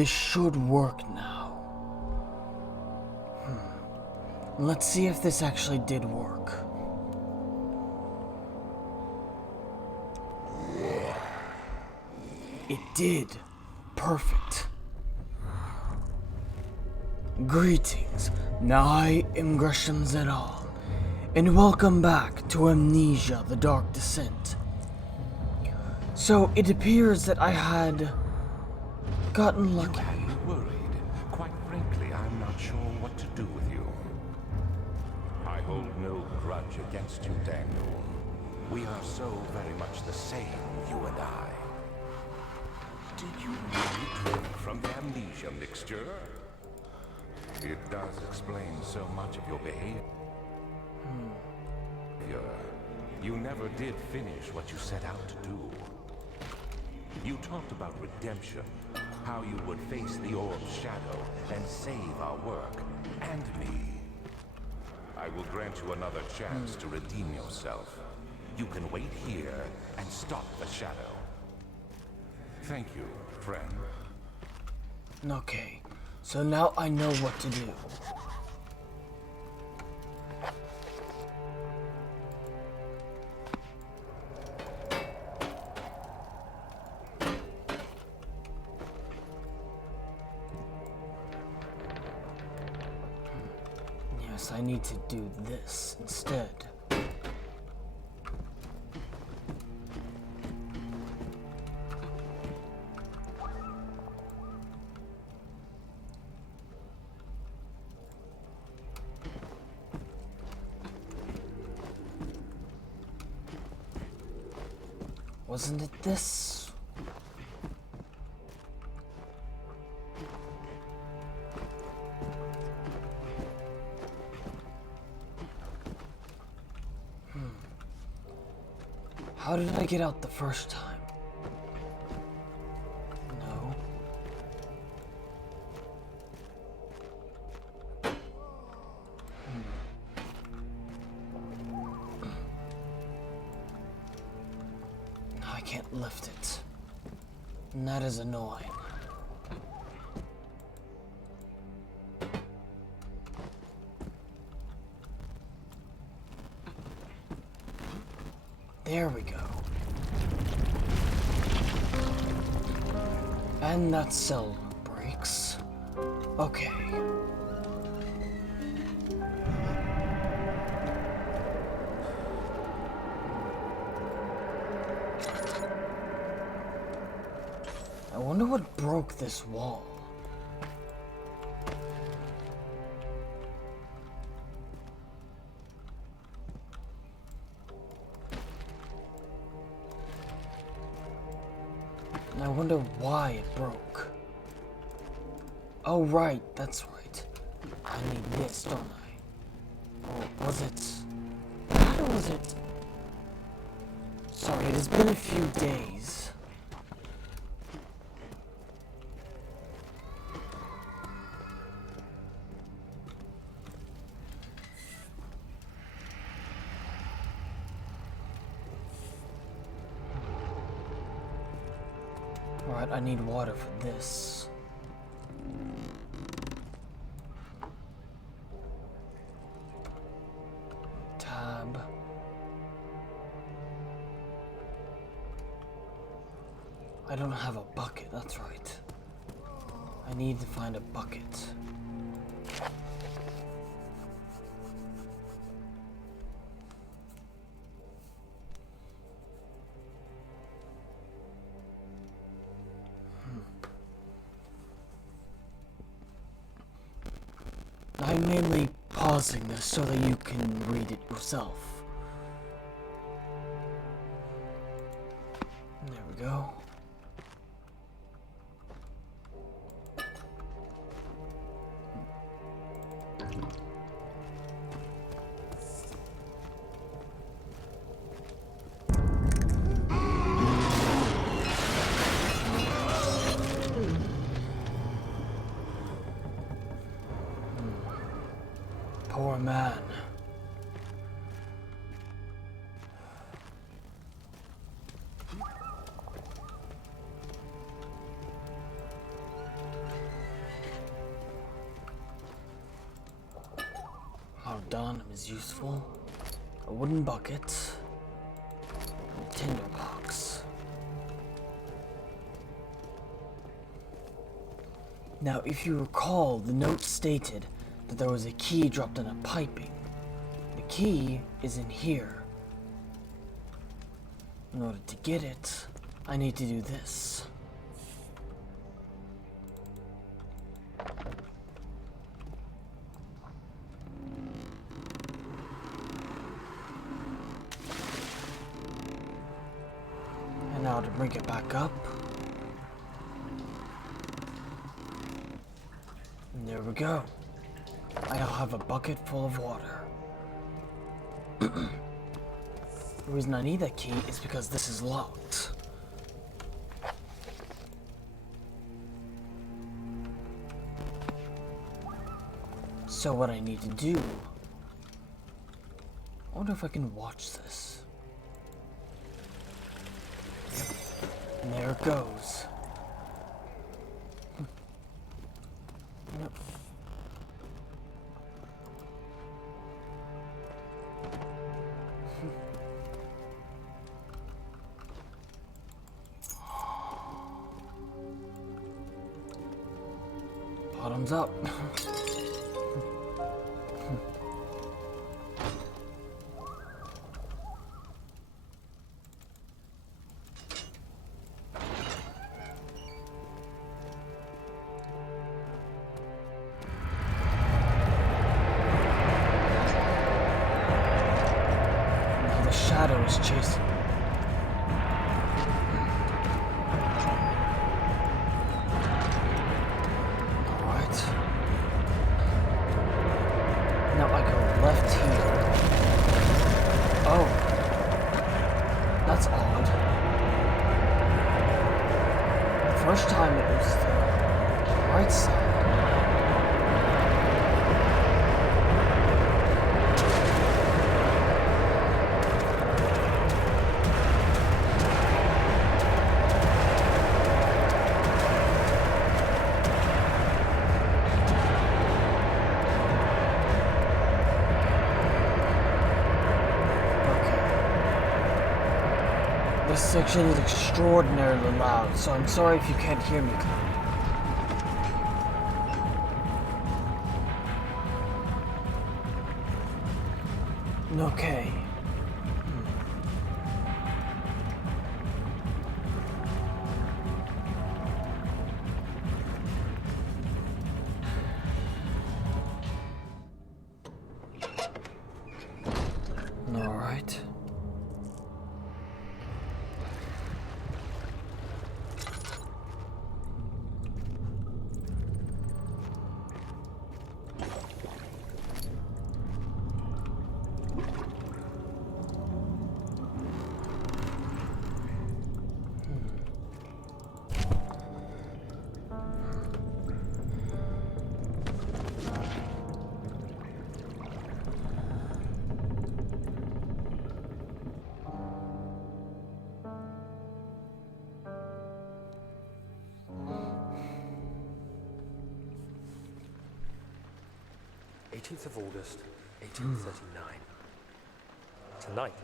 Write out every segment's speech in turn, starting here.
this should work now. Let's see if this actually did work. It did. Perfect. Greetings. Now I am Gresham and welcome back to Amnesia, the Dark Descent. So it appears that I had gotten lucky. You had me worried. Quite frankly, I'm not sure what to do with you. I hold no grudge against you, Daniel. We are so very much the same, you and I. Did you really drink from the amnesia mixture? It does explain so much of your behavior. You never did finish what you set out to do. You talked about redemption, how you would face the orb's shadow and save our work, and me. I will grant you another chance to redeem yourself. You can wait here and stop the shadow. Thank you, friend. Okay, so now I know what to do. Yes, I need to do this instead. Wasn't it this? How did I get out the first time? No. I can't lift it. And that is annoying. There we go. And that cell breaks. Okay. I wonder what broke this wall. And I wonder why it broke. Oh right, that's right. I need this, don't I? Or was it? How was it? Sorry, it has been a few days. Alright, I need water for this. Tab. I don't have a bucket, that's right. I need to find a bucket. I'm mainly pausing this so that you can read it yourself. There we go. Poor man. put down on him is useful. A wooden bucket. And a tinder box. Now, if you recall, the note stated that there was a key dropped in a piping. The key is in here. In order to get it, I need to do this. And now to bring it back up. And there we go. I now have a bucket full of water. The reason I need that key is because this is locked. So what I need to do... I wonder if I can watch this. And there it goes. Yep. Bottoms up. Now the shadow is chasing me. Now I go left here. Oh. That's odd. The first time it was the right side. This section is extraordinarily loud, so I'm sorry if you can't hear me clearly. Okay. All right. Of August, 1839. Tonight,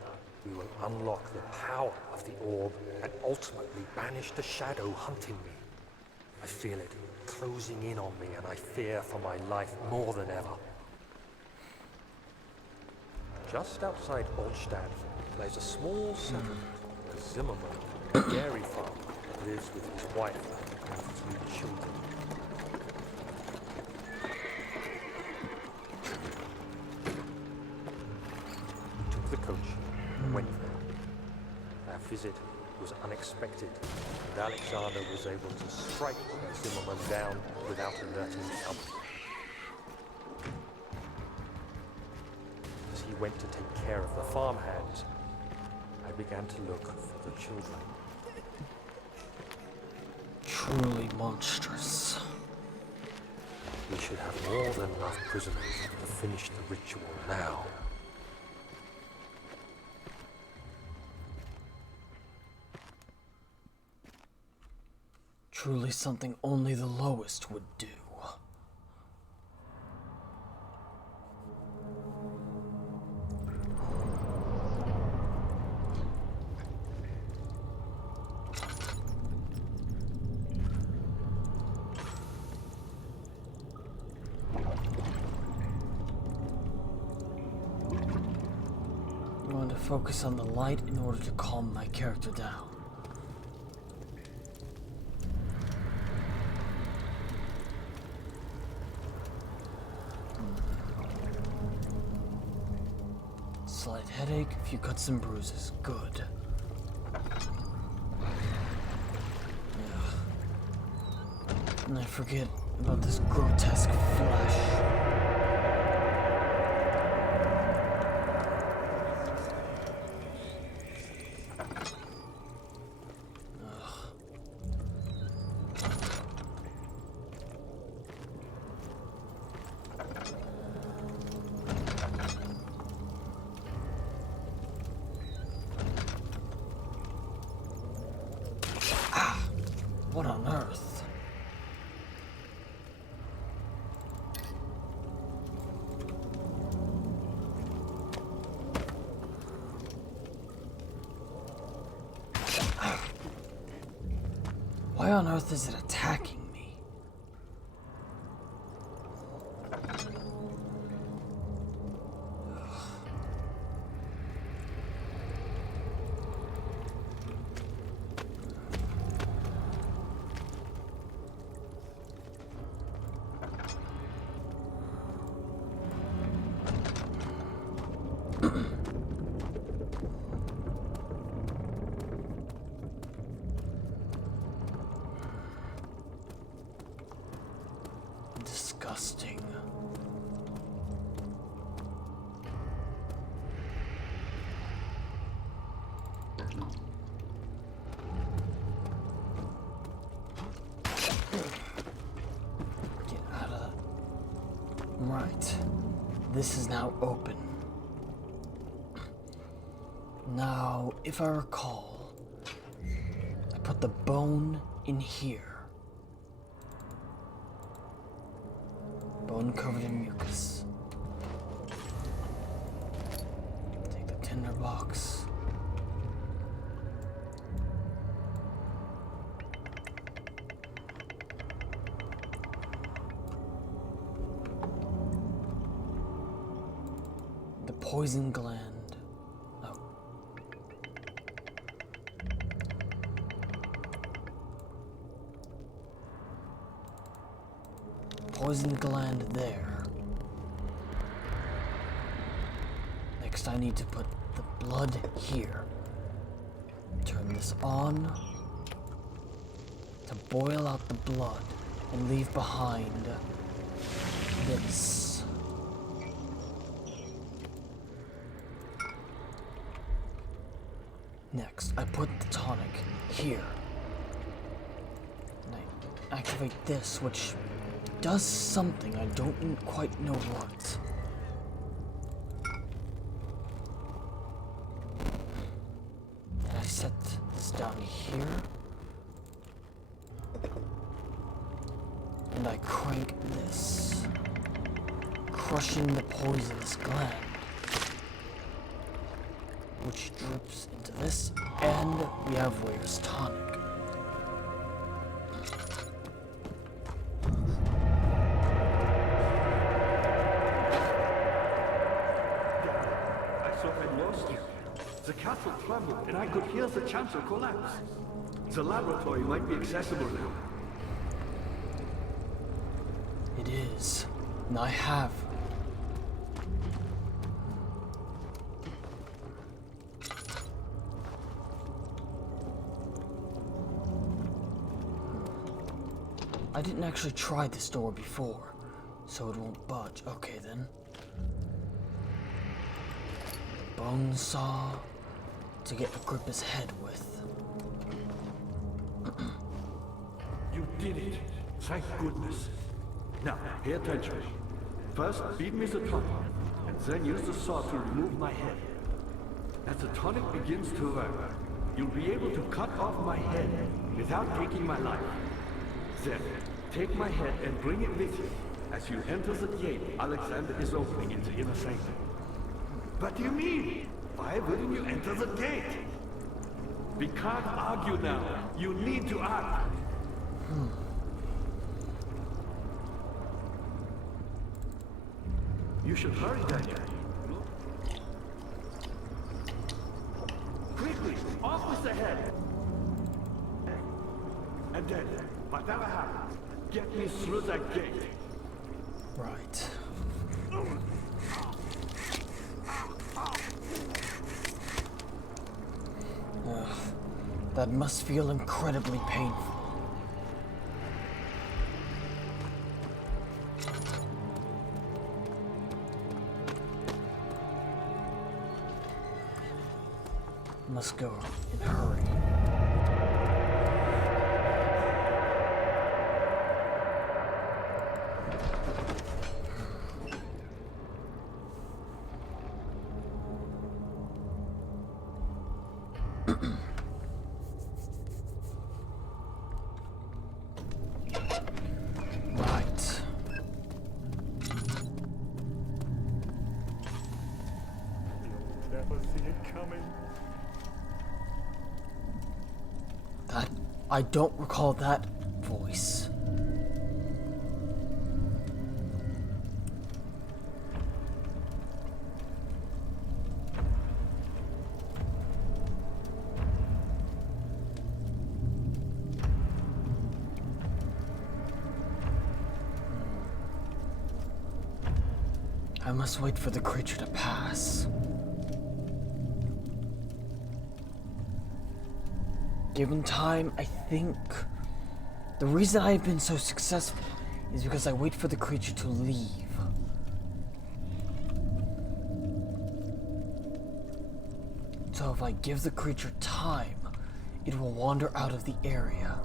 we will unlock the power of the orb and ultimately banish the shadow hunting me. I feel it closing in on me and I fear for my life more than ever. Just outside Altstadt lies a small settlement, a Zimmerman, a dairy farmer that lives with his wife and 3 children. The coach and went there. Our visit was unexpected, and Alexander was able to strike Zimmerman down without alerting someone. As he went to take care of the farmhands, I began to look for the children. Truly monstrous. We should have more than enough prisoners to finish the ritual now. Truly something only the lowest would do. focus on the light in order to calm my character down. Slight headache, a few cuts and bruises. Good. And I forget about this grotesque flesh. What on earth? Why on earth is it attacking me? Disgusting. Get out of that. Right. This is now open. Now, if I recall, I put the bone in here. Bone covered in mucus. Take the tinderbox. The poison gland. Oh. Poison gland there. Next I need to put the blood here. Turn this on to boil out the blood and leave behind this. Next, I put the tonic here. And I activate this, which does something, I don't quite know what. And I set this down here. And I crank this, crushing the poisonous gland, which drips into this, and we have Ware's tonic. The castle trembled, and I could hear the chancel collapse. The laboratory might be accessible now. It is. And I have. I didn't actually try this door before, so it won't budge. Okay then. Bone saw to get Agrippa's head with. You did it. Thank goodness. Now, pay attention. First, feed me the tonic, and then use the saw to remove my head. As the tonic begins to work, you'll be able to cut off my head without taking my life. Then, take my head and bring it with you. As you enter the gate Alexander is opening in the inner sanctum. What do you mean? Why wouldn't you enter the gate? We can't argue now. You need to act. You should hurry, Daniel. dead. Whatever happens, get me through that gate. Right. Ugh, that must feel incredibly painful. Must go in a hurry. Right. You'll never see it coming. I don't recall that voice. I must wait for the creature to pass. Given time, I think the reason I've been so successful is because I wait for the creature to leave. So if I give the creature time, it will wander out of the area.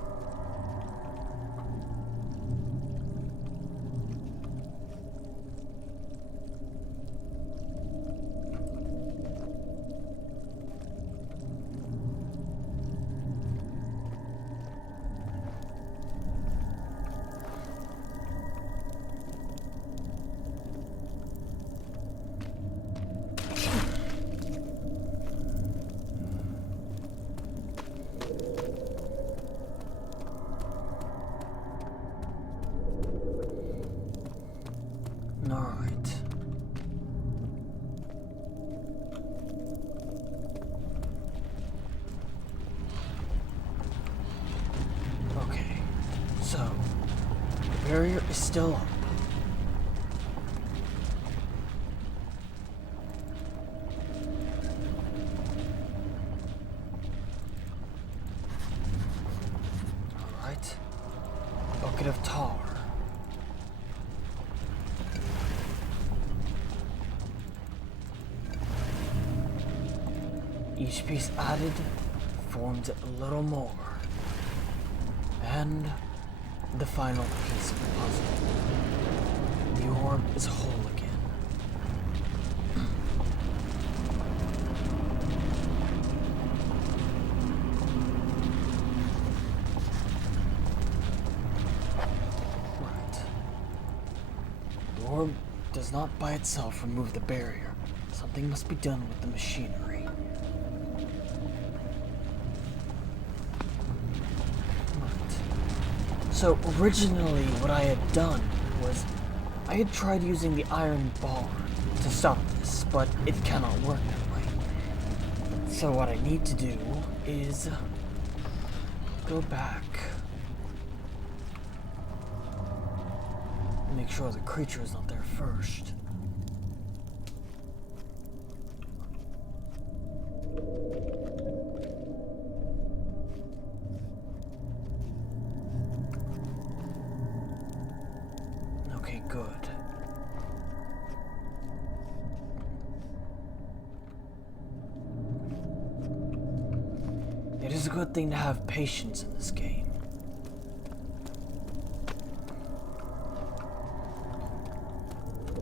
Alright. Okay, so the barrier is still up. Alright. Bucket of tar. Each piece added forms a little more. And the final piece of the puzzle. The orb is whole again. Right. The orb does not by itself remove the barrier. Something must be done with the machinery. So originally what I had done was I had tried using the iron bar to stop this, but it cannot work that way. So what I need to do is go back and make sure the creature is not there first. Okay, good. It is a good thing to have patience in this game.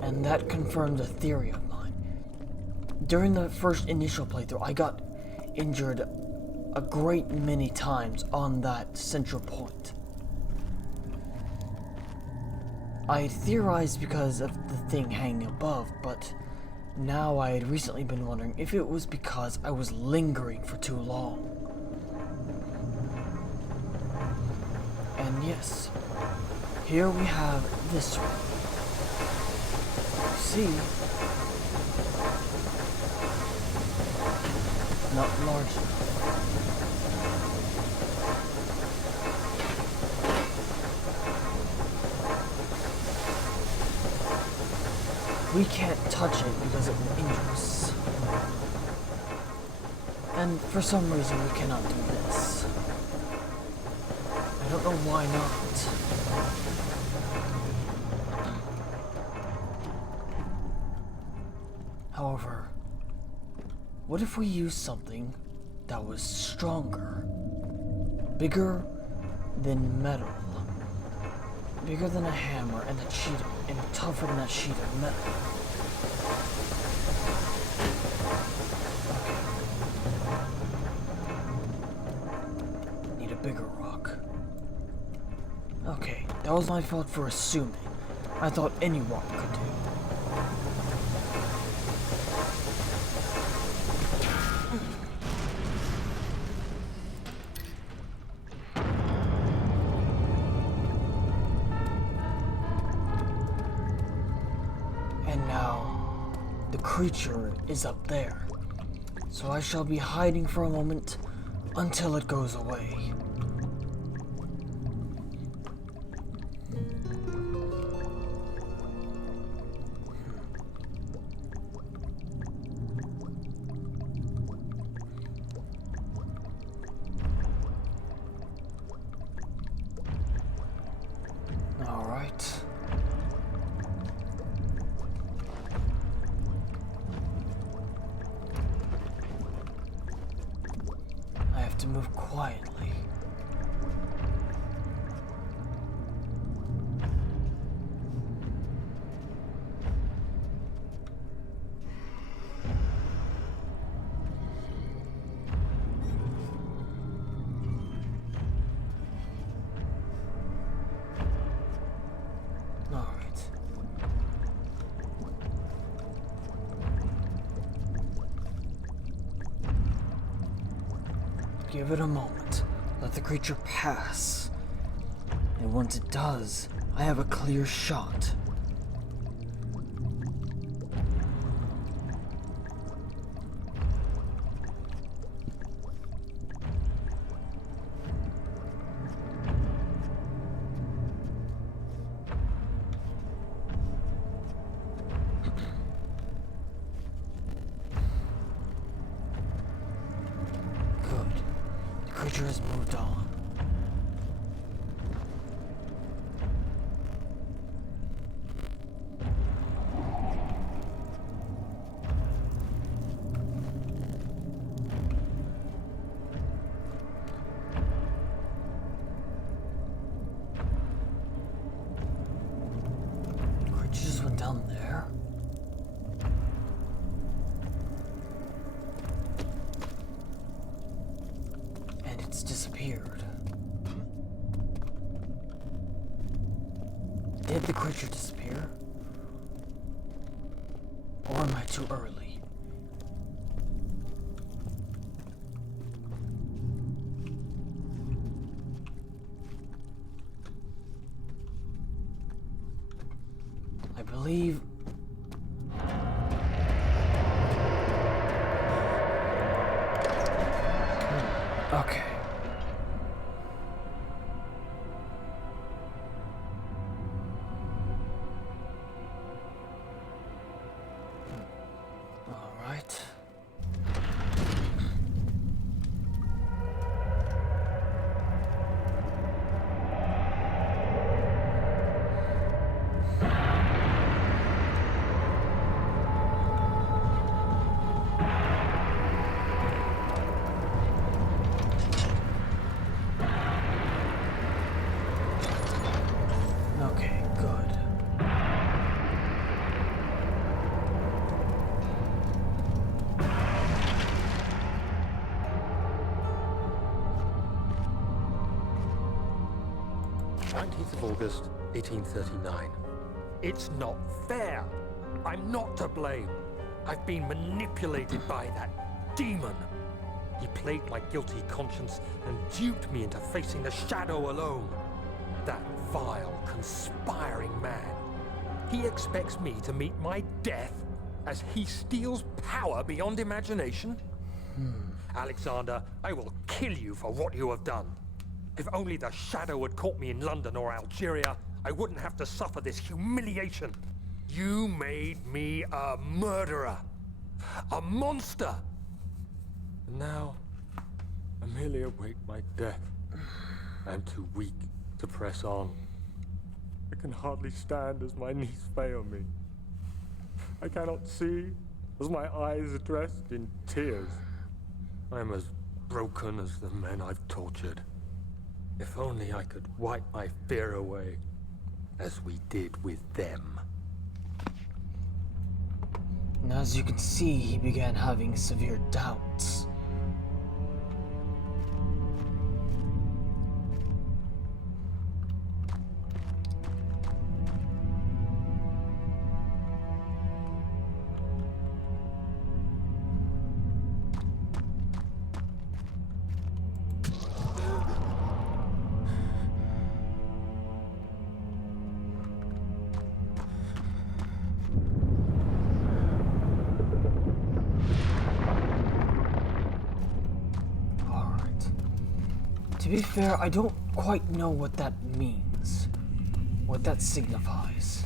And that confirmed a theory of mine. During the first initial playthrough, I got injured a great many times on that central point. I had theorized because of the thing hanging above, but now I had recently been wondering if it was because I was lingering for too long. And yes, here we have this one. You see, not large enough. we can't touch it because it will injure us. And for some reason we cannot do this. I don't know why not. However, what if we used something that was stronger, bigger than metal, bigger than a hammer and tougher than that sheet of metal? Okay. Need a bigger rock. Okay, that was my fault for assuming. I thought any rock could do. And now, the creature is up there. So I shall be hiding for a moment until it goes away. All right. I have to move quietly. All right. Give it a moment. Let the creature pass. And once it does, I have a clear shot. Good. The creature has moved on. The creature just went down there. And it's disappeared. Did the creature disappear? Or am I too early? I believe... Okay. All right. Okay, good. August 1839. It's not fair. I'm not to blame. I've been manipulated by that demon. He played my guilty conscience and duped me into facing the shadow alone. That vile, conspiring man. He expects me to meet my death as he steals power beyond imagination? Alexander, I will kill you for what you have done. If only the shadow had caught me in London or Algeria, I wouldn't have to suffer this humiliation. You made me a murderer, a monster. And now, I merely await my death. I am too weak to press on. I can hardly stand as my knees fail me. I cannot see as my eyes are dressed in tears. I am as broken as the men I've tortured. If only I could wipe my fear away, as we did with them. And as you can see, he began having severe doubts. To be fair, I don't quite know what that means. What that signifies.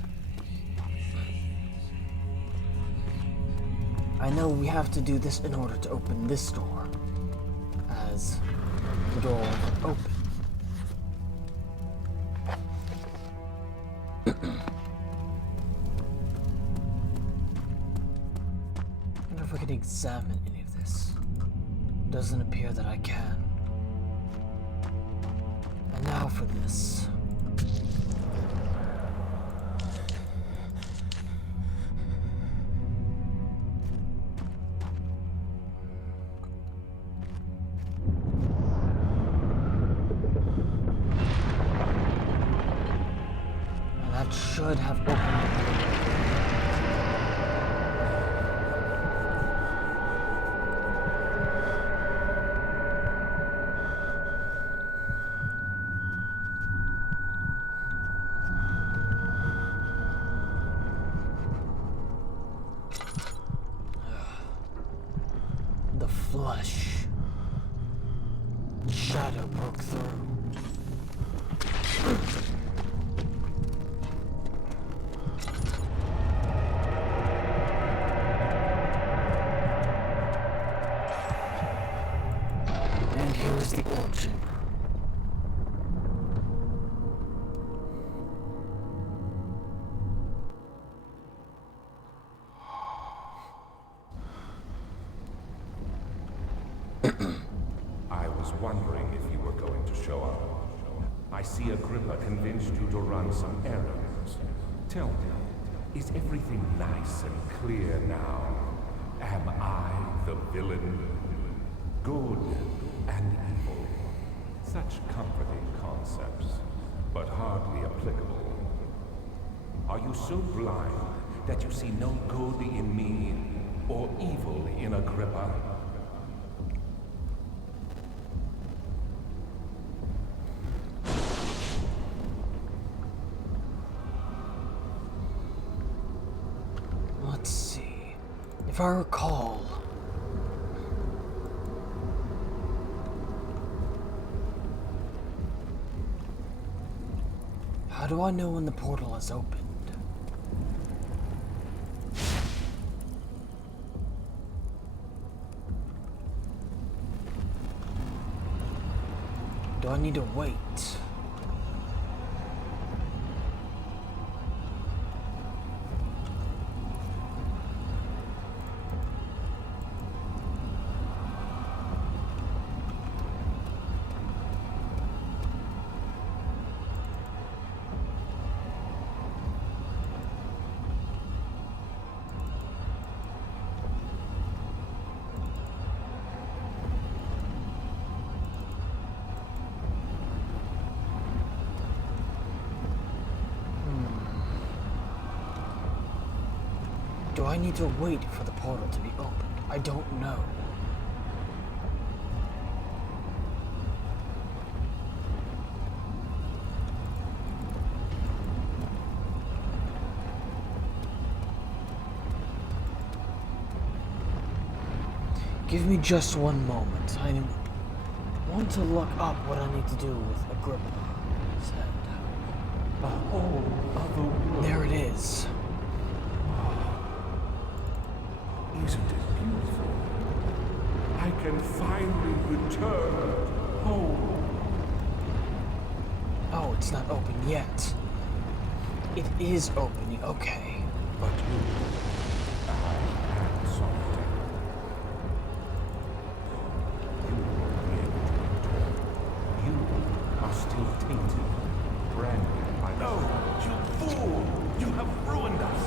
I know we have to do this in order to open this door. As the door will open. I wonder if I can examine any of this. Doesn't appear that I can. And now for this. And that should have opened it. The flesh. Shadow broke through. And here's the orb chamber. I was wondering if you were going to show up. I see Agrippa convinced you to run some errands. Tell me, is everything nice and clear now? Am I the villain? Good and evil. Such comforting concepts, but hardly applicable. Are you so blind that you see no good in me or evil in Agrippa? Let's see. If I recall... How do I know when the portal is opened? Do I need to wait? Do I need to wait for the portal to be opened? I don't know. Give me just one moment. I want to look up what I need to do with Agrippa said. A whole other world. There it is. Isn't it beautiful? I can finally return home. Oh, it's not open yet. It is opening, okay. But you, I am solitary. You won't be able to return. You are still tainted, branded by the... No, you fool! You have ruined us!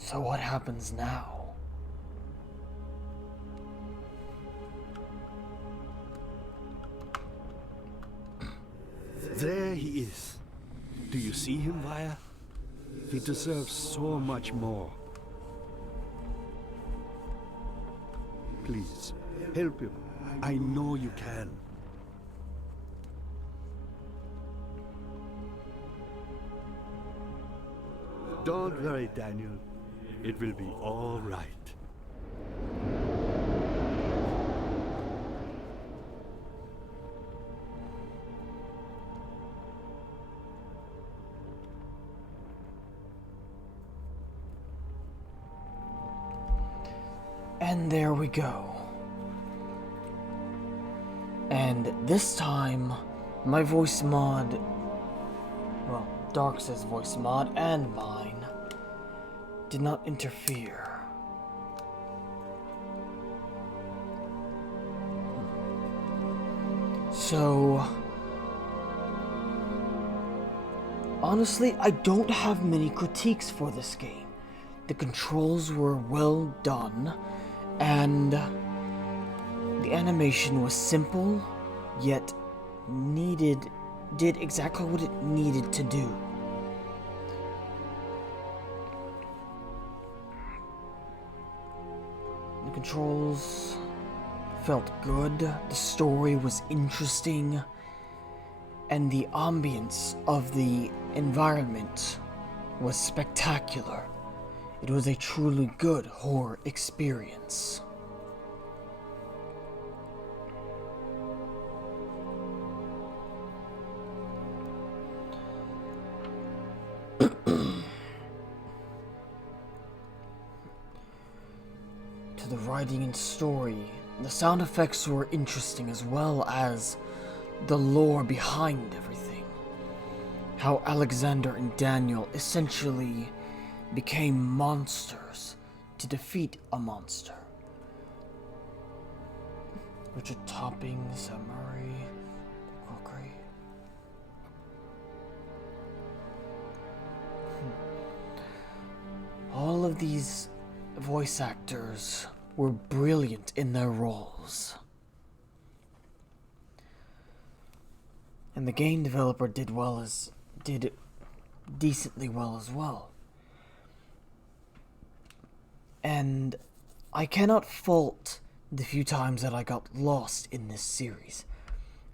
So what happens now? There he is. Do you see him, Vaya? He deserves so much more. Please, help him. I know you can. Don't worry, Daniel. It will be all right. And there we go. And this time, my voice mod, well, Darkus' voice mod and mine, did not interfere. So, honestly, I don't have many critiques for this game. The controls were well done, and the animation was simple, yet did exactly what it needed to do. The controls felt good, the story was interesting, and the ambience of the environment was spectacular. It was a truly good horror experience. To the writing and story, the sound effects were interesting as well as the lore behind everything. How Alexander and Daniel essentially became monsters to defeat a monster. Richard Topping, Murray, Crockery. All of these voice actors were brilliant in their roles. And the game developer did decently well as well. And I cannot fault the few times that I got lost in this series,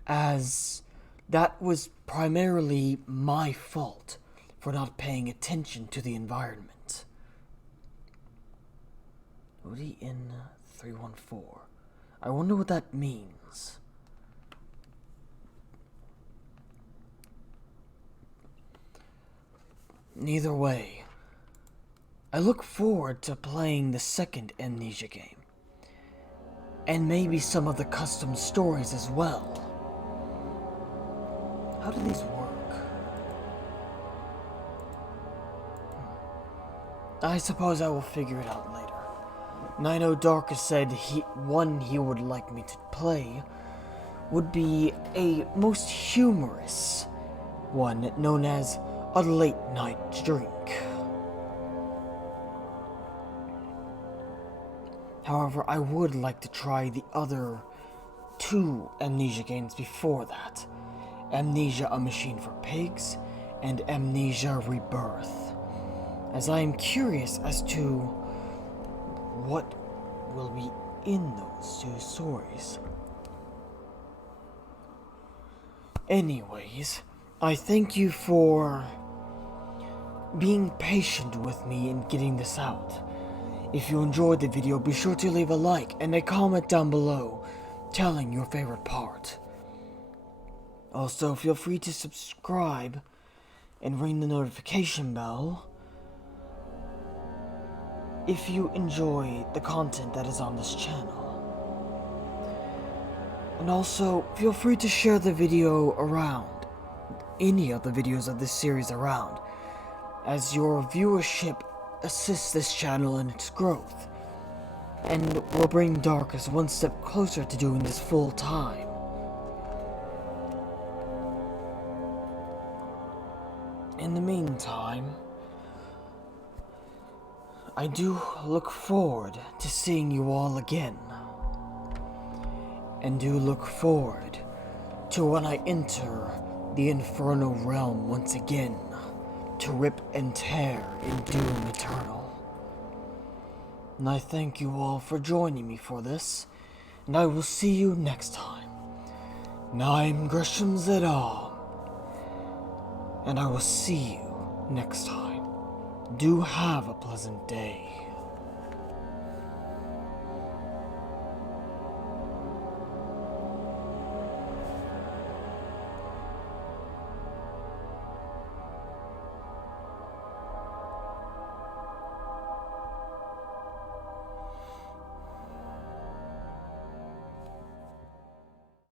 as that was primarily my fault for not paying attention to the environment. Odie in 314. I wonder what that means. Either way, I look forward to playing the second Amnesia game, and maybe some of the custom stories as well. How do these work? I suppose I will figure it out later. And I know Darkus said one he would like me to play would be a most humorous one known as a late night drink. However, I would like to try the other two Amnesia games before that. Amnesia: A Machine for Pigs and Amnesia: Rebirth, as I am curious as to what will be in those two stories. Anyways, I thank you for being patient with me in getting this out. If you enjoyed the video, be sure to leave a like and a comment down below telling your favorite part. Also, feel free to subscribe and ring the notification bell if you enjoy the content that is on this channel. And also, feel free to share the video around, any of the videos of this series around, as your viewership assists this channel in its growth, and will bring Darkus one step closer to doing this full time. In the meantime, I do look forward to seeing you all again, and do look forward to when I enter the Infernal Realm once again, to rip and tear in Doom Eternal. And I thank you all for joining me for this, and I will see you next time. And I'm Gresham, and I will see you next time. Do have a pleasant day.